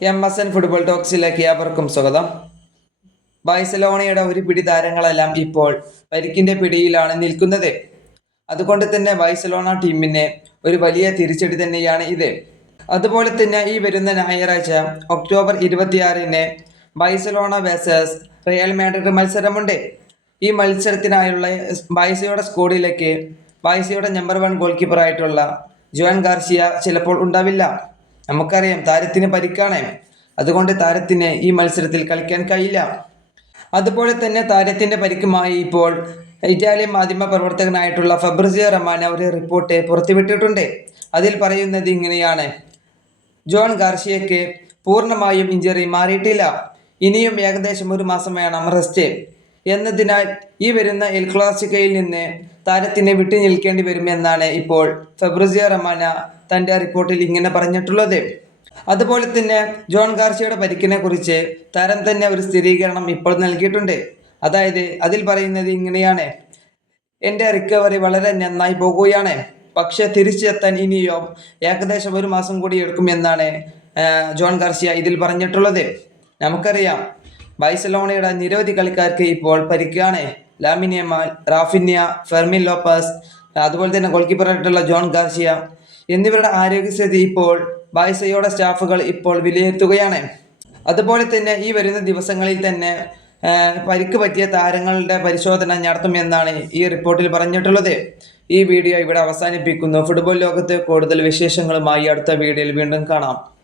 M S N football ടോക്സിലേക്ക് ഏവർക്കും സ്വാഗതം. ബൈസലോണയുടെ ഒരു പിടി താരങ്ങളെല്ലാം ഇപ്പോൾ പരിക്കിന്റെ പിടിയിലാണ് നിൽക്കുന്നത്. അതുകൊണ്ട് തന്നെ ബൈസലോണ ടീമിന് ഒരു വലിയ തിരിച്ചടി തന്നെയാണ് ഇത്. അതുപോലെ തന്നെ ഈ വരുന്ന ഞായറാഴ്ച ഒക്ടോബർ ഇരുപത്തിയാറിന് ബൈസലോണ വേഴ്സസ് റിയൽ മാഡ്രിഡ് മത്സരമുണ്ട്. ഈ മത്സരത്തിനായുള്ള ബൈസയുടെ സ്കോഡിലേക്ക് ബൈസയുടെ നമ്പർ വൺ ഗോൾ കീപ്പറായിട്ടുള്ള ജോൻ ഗാർസിയ ചിലപ്പോൾ ഉണ്ടാവില്ല. നമുക്കറിയാം താരത്തിന് പരിക്കാണ്. അതുകൊണ്ട് താരത്തിന് ഈ മത്സരത്തിൽ കളിക്കാൻ കഴിയില്ല. അതുപോലെ തന്നെ താരത്തിന്റെ പരിക്കുമായി ഇപ്പോൾ ഇറ്റാലിയൻ മാധ്യമ പ്രവർത്തകനായിട്ടുള്ള ഫബ്രിസിയോ റമാന ഒരു റിപ്പോർട്ട് പുറത്തുവിട്ടിട്ടുണ്ട്. അതിൽ പറയുന്നത് ഇങ്ങനെയാണ്. ജോൺ ഗാർഷിയയ്ക്ക് പൂർണമായും ഇഞ്ചറി മാറിയിട്ടില്ല. ഇനിയും ഏകദേശം ഒരു മാസം വേണം റെസ്റ്റ് എന്നതിനാൽ ഈ വരുന്ന എൽ ക്ലാസിക്കയിൽ നിന്ന് താരത്തിനെ വിട്ടു നിൽക്കേണ്ടി വരുമെന്നാണ് ഇപ്പോൾ ഫെബ്രസിയ റമാന തന്റെ റിപ്പോർട്ടിൽ ഇങ്ങനെ പറഞ്ഞിട്ടുള്ളത്. അതുപോലെ തന്നെ ജോൺ ഗാർഷിയുടെ പരിക്കിനെ കുറിച്ച് താരം തന്നെ ഒരു സ്ഥിരീകരണം ഇപ്പോൾ നൽകിയിട്ടുണ്ട്. അതായത് അതിൽ പറയുന്നത് ഇങ്ങനെയാണ്. എന്റെ റിക്കവറി വളരെ നന്നായി പോകുകയാണ്. പക്ഷെ തിരിച്ചെത്താൻ ഇനിയോ ഏകദേശം ഒരു മാസം കൂടി എടുക്കുമെന്നാണ് ജോൺ ഗാർസിയ ഇതിൽ പറഞ്ഞിട്ടുള്ളത്. നമുക്കറിയാം ബൈസലോണയുടെ നിരവധി കളിക്കാർക്ക് ഇപ്പോൾ പരിക്കാണ്. ലാമിനിയമാൽ റാഫിന്യ ഫെർമിൻ ലോപ്പസ് അതുപോലെ തന്നെ ഗോൾ കീപ്പറായിട്ടുള്ള ജോൺ ഗാർസിയ എന്നിവരുടെ ആരോഗ്യസ്ഥിതി ഇപ്പോൾ ബായ്സയുടെ സ്റ്റാഫുകൾ ഇപ്പോൾ വിലയിരുത്തുകയാണ്. അതുപോലെ തന്നെ ഈ വരുന്ന ദിവസങ്ങളിൽ തന്നെ പരിക്ക് പറ്റിയ താരങ്ങളുടെ പരിശോധന നടത്തുമെന്നാണ് ഈ റിപ്പോർട്ടിൽ പറഞ്ഞിട്ടുള്ളത്. ഈ വീഡിയോ ഇവിടെ അവസാനിപ്പിക്കുന്നു. ഫുട്ബോൾ ലോകത്തെ കൂടുതൽ വിശേഷങ്ങളുമായി അടുത്ത വീഡിയോയിൽ വീണ്ടും കാണാം.